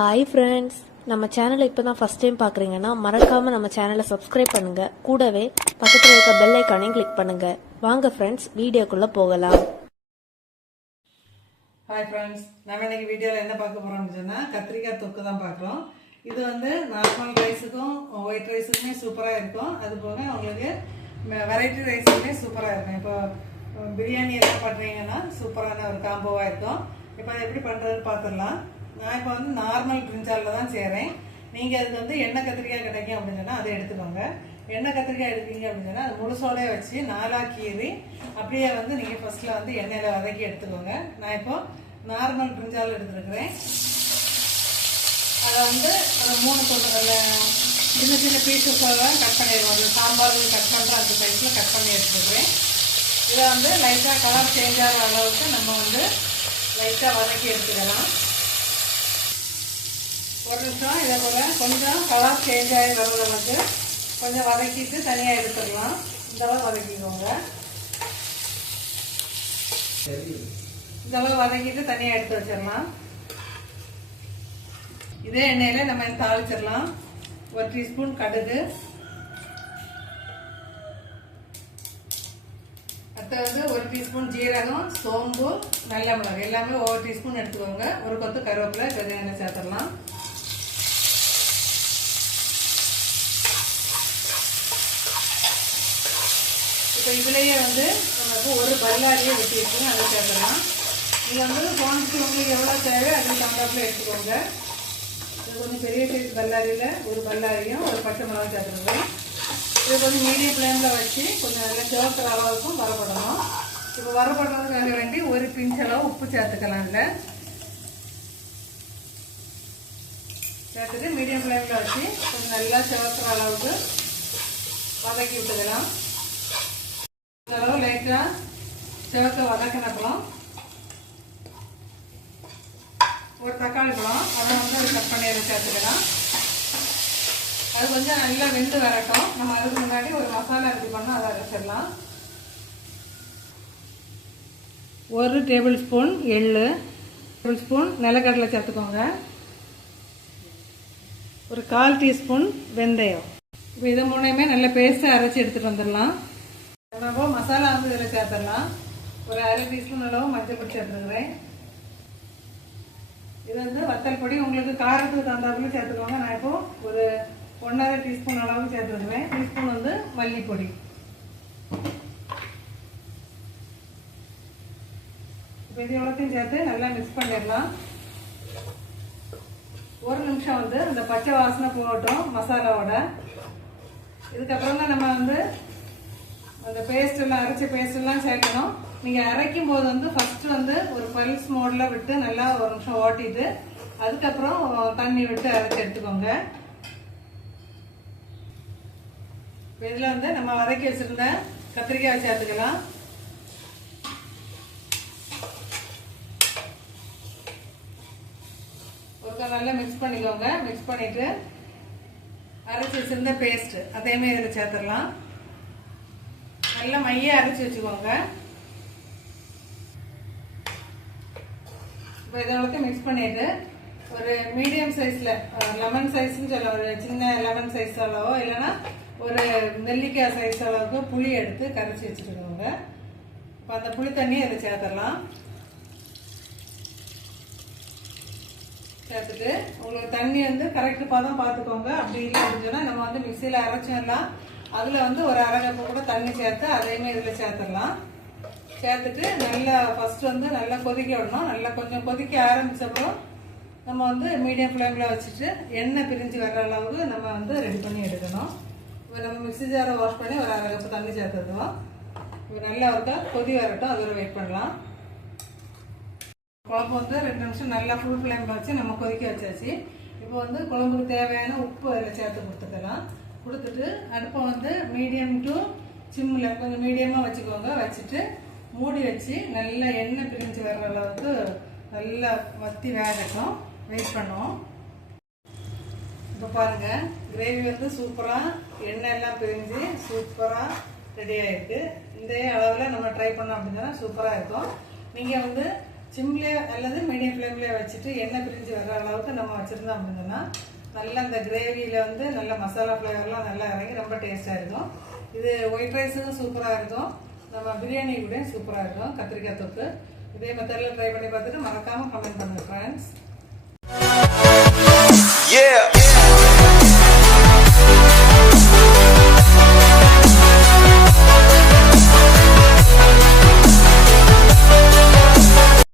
Hi friends நம்ம சேனலை இப்போ தான் ஃபஸ்ட் டைம் பார்க்குறீங்கன்னா மறக்காமல் நம்ம சேனலை சப்ஸ்கிரைப் பண்ணுங்கள் கூடவே பக்கத்தில் இருக்க பெல் ஐக்கானையும் கிளிக் பண்ணுங்கள் வாங்க ஃப்ரெண்ட்ஸ் வீடியோக்குள்ளே போகலாம். ஹாய் ஃப்ரெண்ட்ஸ் நம்ம இன்னைக்கு வீடியோவில் என்ன பார்க்க போகிறோம்னு சொன்னால் கத்திரிக்காய் தொக்கு தான் பார்க்குறோம். இது வந்து நார்மல் ரைஸுக்கும் ஒயிட் ரைஸுக்குமே சூப்பராக இருக்கும். அது போக உங்களுக்கு வெரைட்டி ரைஸுக்குமே சூப்பராக இருக்கும். இப்போ பிரியாணி எல்லாம் பண்ணுறீங்கன்னா சூப்பரான ஒரு காம்போவாக இருக்கும். இப்போ அதை எப்படி பண்ணுறதுன்னு பார்த்துடலாம். நான் இப்போ வந்து நார்மல் பிரிஞ்சாலில் தான் செய்கிறேன் நீங்கள் அதுக்கு வந்து எண்ணெய் கத்திரிக்காய் கிடைக்கும் அப்படின்னு சொன்னால் அதை எடுத்துக்கோங்க. எண்ணெய் கத்திரிக்காய் எடுத்தீங்க அப்படின்னு சொன்னால் அது முழுசோடே வச்சு நாலாக கீறி அப்படியே வந்து நீங்கள் ஃபஸ்ட்டில் வந்து எண்ணெயில் வதக்கி எடுத்துக்கோங்க. நான் இப்போ நார்மல் பிரிஞ்சால் எடுத்துருக்குறேன். அதை வந்து ஒரு மூணு தொண்டு சின்ன சின்ன பீசஸெல்லாம் கட் பண்ணிடுவோம் அந்த சாம்பார் கட் பண்ணுற அந்த சைஸில் கட் பண்ணி எடுத்துக்கிறேன். இதை வந்து லைட்டாக கலர் சேஞ்ச் ஆகிற அளவுக்கு நம்ம வந்து லைட்டாக வதக்கி எடுத்துக்கலாம். ஒரு நிமிஷம் இதை போல் கொஞ்சம் கலர் சேஞ்ச் ஆகி வரும் நமக்கு கொஞ்சம் வதக்கிட்டு தனியாக எடுத்துடலாம். இந்தளவு வதக்கிக்கோங்க. இந்த அளவு வதக்கிட்டு தனியாக எடுத்து வச்சிடலாம். இதே எண்ணெயில் நம்ம தாளிச்சிடலாம். ஒரு டீஸ்பூன் கடுகு. அடுத்தது வந்து ஒரு டீஸ்பூன் ஜீரகம் சோம்பு நல்ல மிளகு. எல்லாமே ஒவ்வொரு டீஸ்பூன் எடுத்துக்கோங்க. ஒரு கொத்து கருவேப்பிலை கொஞ்சம் எண்ணெய் சேர்த்துடலாம். இப்போ இதுலேயே வந்து நமக்கு ஒரு பல்லாரியை வெட்டி அதை சேர்க்கலாம் இது வந்து குவான்டிட்டி உங்களுக்கு எவ்வளோ தேவை அதுக்கு தகுந்தாப்பில் எடுத்துக்கோங்க. இது கொஞ்சம் பெரிய சைஸ் பல்லாரியில் ஒரு பல்லாரியும் ஒரு பச்சை மிளகாய் சேர்த்துருங்க இது கொஞ்சம் மீடியம் ஃப்ளேமில் வச்சு கொஞ்சம் நல்லா சிவக்கிற அளவுக்கும் வரப்படணும். இப்போ வரப்படுறதுக்காக வேண்டி ஒரு பிஞ்ச் அளவு உப்பு சேர்த்துக்கலாம் இல்லை சேர்த்துட்டு மீடியம் ஃப்ளேமில் வச்சு கொஞ்சம் நல்லா சிவக்கிற அளவுக்கு வதக்கி விட்டுக்கலாம். லைட்டாக சிவக்க பழம். ஒரு தக்காளி பழம். அதை வந்து அது கட் பண்ணி சேர்த்துக்கலாம் அது கொஞ்சம் நல்லா வெந்து வரட்டும். நம்ம அதுக்கு முன்னாடி ஒரு மசாலா ரெடி பண்ணோம் அதை அரைச்சிடலாம். ஒரு டேபிள் ஸ்பூன் எள் டேபிள் ஸ்பூன் நிலக்கடலை சேர்த்துக்கோங்க. ஒரு கால் டீஸ்பூன் வெந்தயம். இப்போ இதை மூணையுமே நல்லா பேஸ்ட்டாக அரைச்சி எடுத்துகிட்டு வந்துடலாம். நம்ம மசாலா வந்து இதில் சேர்த்துடலாம். ஒரு அரை டீஸ்பூன் அளவு மஞ்சள் பொடி சேர்த்துருக்குறேன். இது வந்து வத்தல் பொடி. உங்களுக்கு காரத்துக்கு தகுந்தாப்புல சேர்த்துக்கோங்க. நான் இப்போ ஒரு ஒன்றரை டீஸ்பூன் அளவு சேர்த்துருக்குறேன் டீஸ்பூன் வந்து மல்லிப்பொடி. இப்போ இது எவ்வளோத்தையும் சேர்த்து நல்லா மிக்ஸ் பண்ணிடலாம். ஒரு நிமிஷம் வந்து அந்த பச்சை வாசனை போகட்டும் மசாலாவோட. இதுக்கப்புறம் தான் நம்ம வந்து அந்த பேஸ்ட் எல்லாம் அரைச்ச பேஸ்ட் எல்லாம் சேர்க்கணும். நீங்க அரைக்கும் போது வந்து ஃபர்ஸ்ட் வந்து ஒரு பல்ஸ் மோட்ல விட்டு நல்லா ஒரு நிமிஷம் ஓட்டிட்டு அதுக்கப்புறம் தண்ணி விட்டு அரைச்சி எடுத்துக்கோங்க. இதில் வந்து நம்ம வதக்கி வச்சிருந்த கத்திரிக்காய் சேர்த்துக்கலாம். ஒருக்கா நல்லா மிக்ஸ் பண்ணிக்கோங்க. மிக்ஸ் பண்ணிட்டு அரைச்சி வச்சிருந்த பேஸ்ட் அதேமாதிரி இதில் சேர்த்துடலாம். நல்லா மைய அரைச்சி வச்சுக்கோங்க. இப்போ இதை மிக்ஸ் பண்ணிட்டு ஒரு மீடியம் சைஸில் லெமன் சைஸ்ன்னு சொல்ல ஒரு சின்ன லெமன் சைஸ் அளவோ இல்லைன்னா ஒரு நெல்லிக்காய் சைஸ் அளவுக்கு புளி எடுத்து கரைச்சி வச்சுருக்கோங்க இப்போ அந்த புளி தண்ணியை அதை சேர்த்துடலாம். சேர்த்துட்டு உங்களுக்கு தண்ணி வந்து கரெக்ட் பதம் பார்த்துக்கோங்க. அப்படி இல்லை அப்படின்னு சொன்னால் நம்ம வந்து மிக்சியில் அரைச்சோம்லாம் அதில் வந்து ஒரு அரை கப்பு கூட தண்ணி சேர்த்து அதையுமே இதில் சேர்த்துடலாம். சேர்த்துட்டு நல்லா ஃபஸ்ட்டு வந்து நல்லா கொதிக்க விடணும். நல்லா கொஞ்சம் கொதிக்க ஆரம்பித்தப்பறம் நம்ம வந்து மீடியம் ஃப்ளேமில் வச்சுட்டு எண்ணெய் பிரிஞ்சு வர்ற அளவுக்கு நம்ம வந்து ரெடி பண்ணி எடுக்கணும். இப்போ நம்ம மிக்சி ஜாரை வாஷ் பண்ணி ஒரு அரை கப்பு தண்ணி சேர்த்துடுவோம் இப்போ நல்லா இருக்கா? கொதி வரட்டும். அது ஒரு வெயிட் பண்ணலாம். குழம்பு வந்து ரெண்டு நிமிஷம் நல்லா ஃபுல் ஃப்ளேமில் வச்சு நம்ம கொதிக்க வச்சாச்சு. இப்போ வந்து குழம்புக்கு தேவையான உப்பு அதில் சேர்த்து கொடுத்துக்கலாம். கொடுத்துட்டு அடுப்பை வந்து மீடியம் டு சிம்மில் கொஞ்சம் மீடியமாக வச்சுக்கோங்க. வச்சுட்டு மூடி வச்சு நல்லா எண்ணெய் பிரிஞ்சு வர்ற அளவுக்கு நல்லா வத்தி வேகட்டும். வெயிட் பண்ணுவோம். இப்போ பாருங்கள் கிரேவி வந்து சூப்பராக எண்ணெய் எல்லாம் பிரிஞ்சு சூப்பராக ரெடி ஆகிருக்கு இந்த அளவில் நம்ம ட்ரை பண்ணோம் அப்படின்னா சூப்பராக இருக்கும். நீங்கள் வந்து சிம்லேயே அல்லது மீடியம் ஃப்ளேம்லேயே வச்சுட்டு எண்ணெய் பிரிஞ்சு வர்ற அளவுக்கு நம்ம வச்சுருந்தோம் அப்படின்னா நல்லா இந்த கிரேவியில் வந்து நல்ல மசாலா ஃப்ளேவர்லாம் நல்லா இறங்கி ரொம்ப டேஸ்ட்டாக இருக்கும். இது ஒயிட் ரைஸுக்கும் சூப்பராக இருக்கும். நம்ம பிரியாணி கூட சூப்பராக இருக்கும். கத்திரிக்காய் தொக்கு. இதே மெத்தடில் ட்ரை பண்ணி பார்த்துட்டு மறக்காமல் கமெண்ட் பண்ணுங்கள் ஃப்ரெண்ட்ஸ்